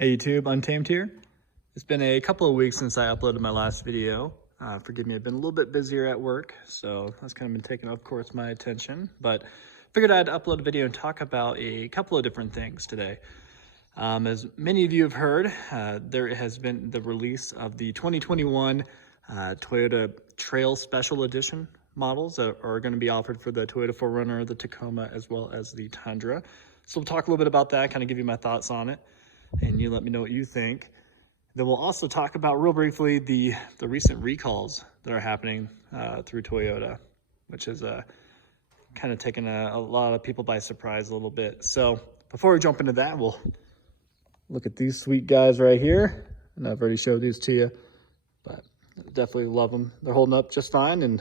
Hey YouTube, Untamed here. It's been a couple of weeks since I uploaded my last video. Forgive me, I've been a little bit busier at work, so that's kind of been taking, of course, my attention. But figured I'd upload a video and talk about a couple of different things today. As many of you have heard, there has been the release of the 2021 Toyota Trail Special Edition models that are going to be offered for the Toyota 4Runner, the Tacoma, as well as the Tundra. So we'll talk a little bit about that, kind of give you my thoughts on it, and you let me know what you think. Then we'll also talk about real briefly the recent recalls that are happening through Toyota, which is kind of taken a lot of people by surprise a little bit. So before we jump into that, we'll look at these sweet guys right here. And I've already showed these to you, but definitely love them. They're holding up just fine and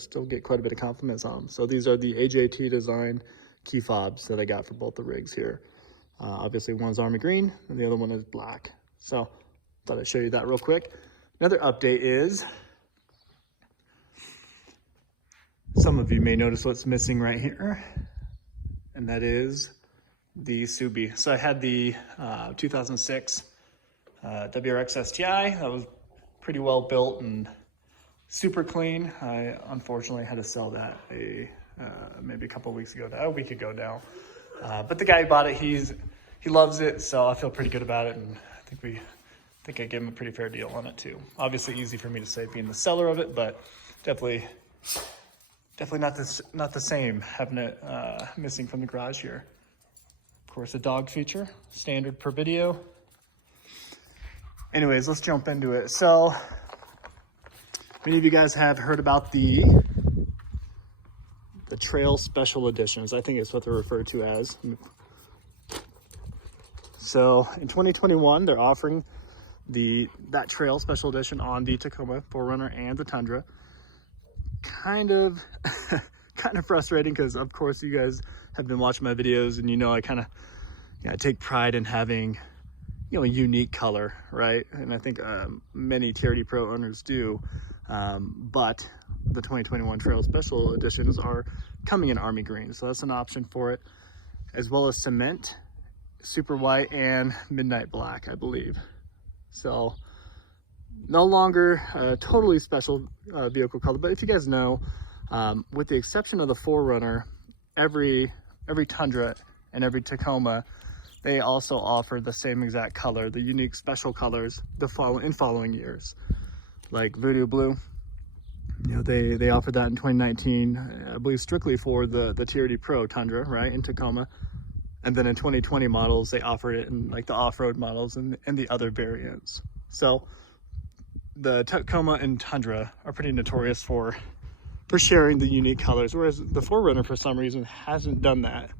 still get quite a bit of compliments on them. So these are the AJT design key fobs that I got for both the rigs here. Obviously one's army green and the other one is black. So thought I'd show you that real quick. Another update is, some of you may notice what's missing right here, and that is the Subi. So I had the 2006 WRX STI. That was pretty well built and super clean. I unfortunately had to sell that maybe a couple of weeks ago, a week ago now. But the guy who bought it, he loves it, so I feel pretty good about it, and I think I gave him a pretty fair deal on it too. Obviously easy for me to say being the seller of it, but definitely not the same having it missing from the garage here. Of course, a dog feature, standard per video. Anyways, let's jump into it. So many of you guys have heard about the Trail Special Editions. I think it's what they're referred to as. So in 2021, they're offering that Trail Special Edition on the Tacoma, 4Runner, and the Tundra. Kind of frustrating because, of course, you guys have been watching my videos and you know I take pride in having a unique color, right? And I think many TRD Pro owners do. But the 2021 Trail Special Editions are coming in army green, so that's an option for it, as well as cement, super white, and midnight black, I believe. So no longer a totally special vehicle color, but if you guys know, with the exception of the 4Runner, every Tundra and every Tacoma, they also offer the same exact color, the unique special colors in following years, like Voodoo Blue. They offered that in 2019, I believe strictly for the TRD Pro Tundra, right, in Tacoma. And then in 2020 models, they offered it in like the off-road models and the other variants. So the Tacoma and Tundra are pretty notorious for sharing the unique colors, whereas the 4Runner for some reason hasn't done that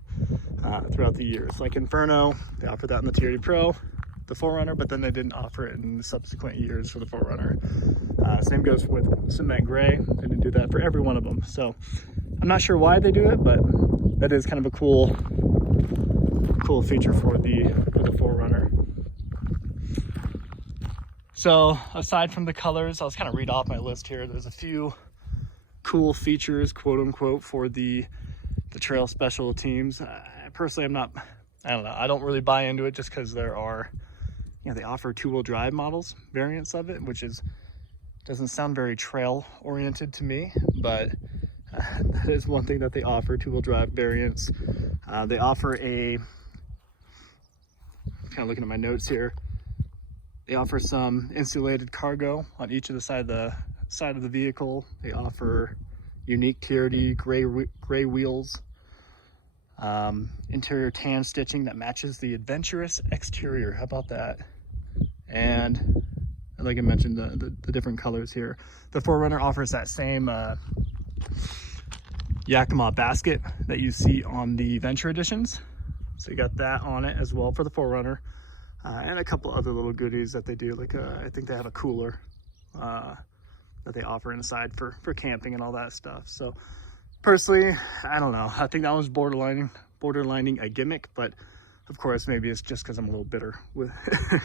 throughout the years. Like Inferno, they offered that in the TRD Pro, the 4Runner, but then they didn't offer it in the subsequent years for the 4Runner. Same goes with Cement Gray. They didn't do that for every one of them. So I'm not sure why they do it, but that is kind of a cool feature for the 4Runner. So aside from the colors, I'll just kind of read off my list here. There's a few cool features, quote unquote, for the Trail Special teams. Personally, I don't know. I don't really buy into it just because there are, they offer two-wheel drive models, variants of it, which doesn't sound very trail oriented to me, but that is one thing that they offer, two-wheel drive variants. They offer kind of looking at my notes here, they offer some insulated cargo on each of the side of the vehicle. They offer unique TRD gray wheels, interior tan stitching that matches the adventurous exterior. How about that? And like I mentioned, the different colors here. The 4Runner offers that same Yakima basket that you see on the Venture Editions. So you got that on it as well for the 4Runner, and a couple other little goodies that they do. Like I think they have a cooler that they offer inside for camping and all that stuff. So personally, I don't know. I think that was borderlining a gimmick, but of course maybe it's just because I'm a little bitter with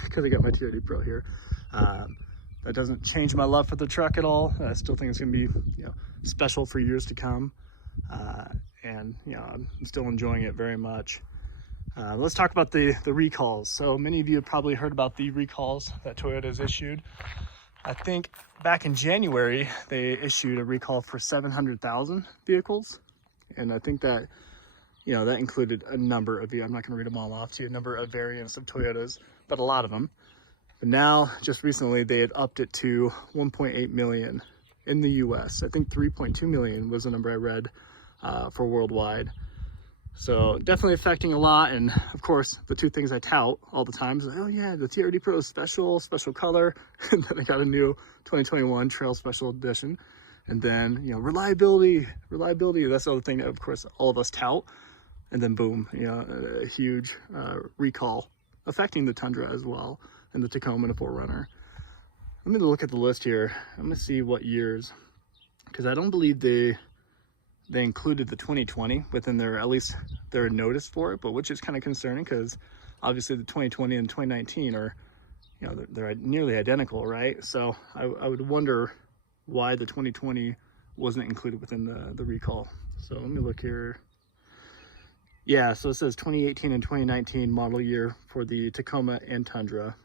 because I got my TRD Pro here. That doesn't change my love for the truck at all. I still think it's gonna be special for years to come, and I'm still enjoying it very much. Let's talk about the recalls. So many of you have probably heard about the recalls that Toyota has issued. I think back in January, they issued a recall for 700,000 vehicles. And I think that, you know, that included a number of, I'm not gonna read them all off to you, a number of variants of Toyotas, but a lot of them. But now, just recently, they had upped it to 1.8 million in the US. I think 3.2 million was the number I read for worldwide. So definitely affecting a lot. And of course, the two things I tout all the time is like, oh yeah, the TRD Pro is special color. And then I got a new 2021 Trail Special Edition. And then, you know, reliability, that's the other thing that of course all of us tout. And then boom, you know, a huge recall affecting the Tundra as well, and the Tacoma and the 4Runner. I'm gonna look at the list here. I'm gonna see what years, because I don't believe they included the 2020 within their, at least their notice for it, but which is kind of concerning because obviously the 2020 and 2019 are, you know, they're nearly identical, right? So I would wonder why the 2020 wasn't included within the recall. So let me look here. Yeah, so it says 2018 and 2019 model year for the Tacoma and Tundra.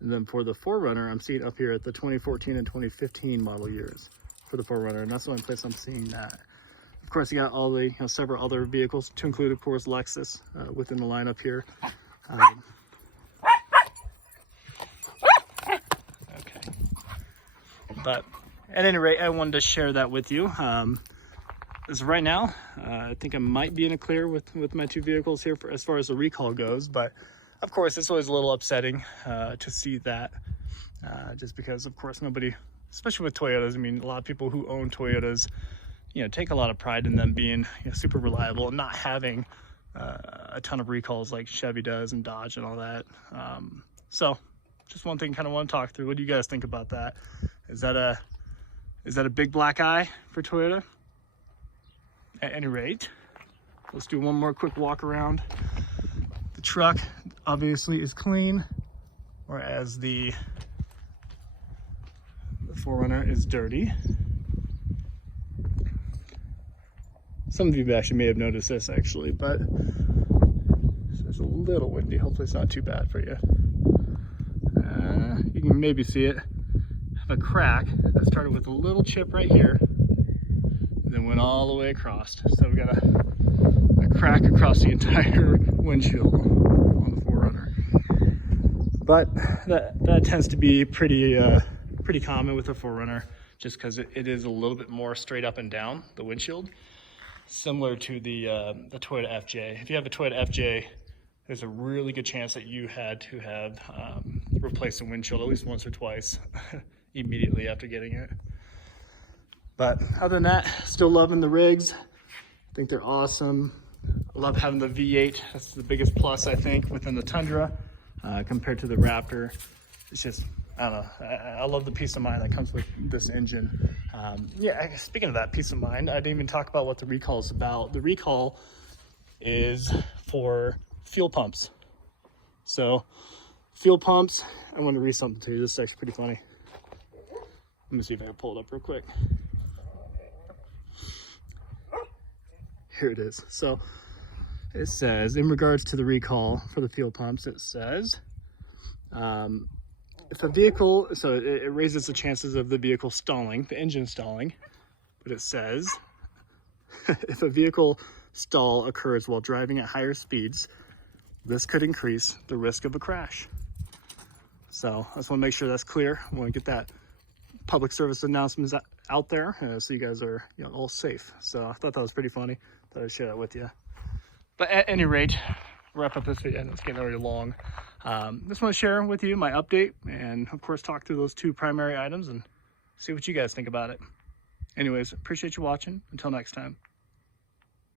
And then for the 4Runner, I'm seeing up here at the 2014 and 2015 model years for the 4Runner, and that's the only place I'm seeing that. Of course, you got all the, you know, several other vehicles to include, of course, Lexus within the lineup here. Okay. But at any rate, I wanted to share that with you. As of right now, I think I might be in a clear with my two vehicles here as far as the recall goes. But of course, it's always a little upsetting to see that, just because, of course, nobody, especially with Toyotas, I mean, a lot of people who own Toyotas, you know, take a lot of pride in them being, you know, super reliable and not having a ton of recalls like Chevy does and Dodge and all that. So just one thing kind of want to talk through. What do you guys think about that? Is that a big black eye for Toyota? At any rate, let's do one more quick walk around. The truck obviously is clean, whereas the 4Runner is dirty. Some of you actually may have noticed this actually, but it's a little windy. Hopefully it's not too bad for you. You can maybe see it. Have a crack that started with a little chip right here, and then went all the way across. So we've got a crack across the entire windshield on the 4Runner. But that tends to be pretty common with the 4Runner, just because it is a little bit more straight up and down the windshield. Similar to the Toyota FJ. If you have a Toyota FJ, there's a really good chance that you had to have replaced the windshield at least once or twice immediately after getting it. But other than that, still loving the rigs. I think they're awesome. I love having the V8. That's the biggest plus, I think, within the Tundra compared to the Raptor. It's just, I don't know, I love the peace of mind that comes with this engine. Yeah, speaking of that peace of mind, I didn't even talk about what the recall is about. The recall is for fuel pumps. So, fuel pumps, I want to read something to you. This is actually pretty funny. Let me see if I can pull it up real quick. Here it is. So, it says, in regards to the recall for the fuel pumps, it says, if a vehicle, so it raises the chances of the vehicle stalling, the engine stalling, but it says, if a vehicle stall occurs while driving at higher speeds, this could increase the risk of a crash. So I just want to make sure that's clear. I want to get that public service announcements out there so you guys are, you know, all safe. So I thought that was pretty funny. Thought I'd share that with you. But at any rate, wrap up this video, and it's getting already long. Just want to share with you my update, and of course talk through those two primary items and see what you guys think about it. Anyways, appreciate you watching. Until next time.